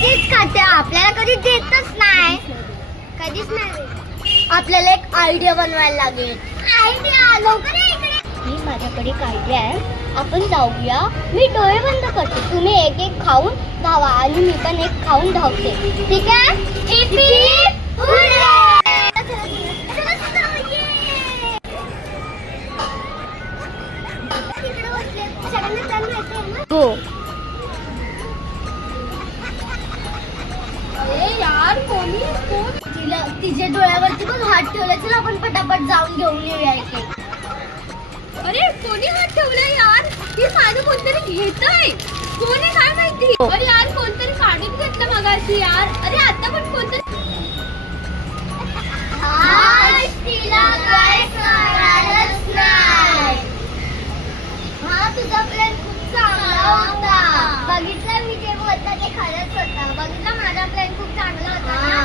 तीच खाते, आपल्याला कधी देतच नाही, कधीच नाही. आपल्याला एक आयडिया बनवायला लागेल. आयडिया लवकर ये इकडे. मी माझ्याकडे एक आयडिया आहे. आपण जाऊया, मी डोळे बंद करते, तुम्ही एक एक खाऊन धावा आणि मी पण एक खाऊन धावते, ठीक आहे? Heap heap hurray. हो. अरे यार कोणी तिला तिच्या डोळ्यावरती पण हात ठेवला. चला आपण पटापट जाऊन घेऊन येऊया इथे. अरे कोणी हात ठेवला यार? हे माझं कोणतरी घेतय. कोण आहे काय माहिती? अरे यार कोणतरी काढून घेतलं मगाशी यार. अरे आता पण कोणतरी. आज तिला काय कळालंच नाही. हा तुझा प्लॅन खूप चांगला होता. बघितलं मी जे बोलता ते खरंच होता. बघितलं माझा प्लॅन खूप चांगला होता.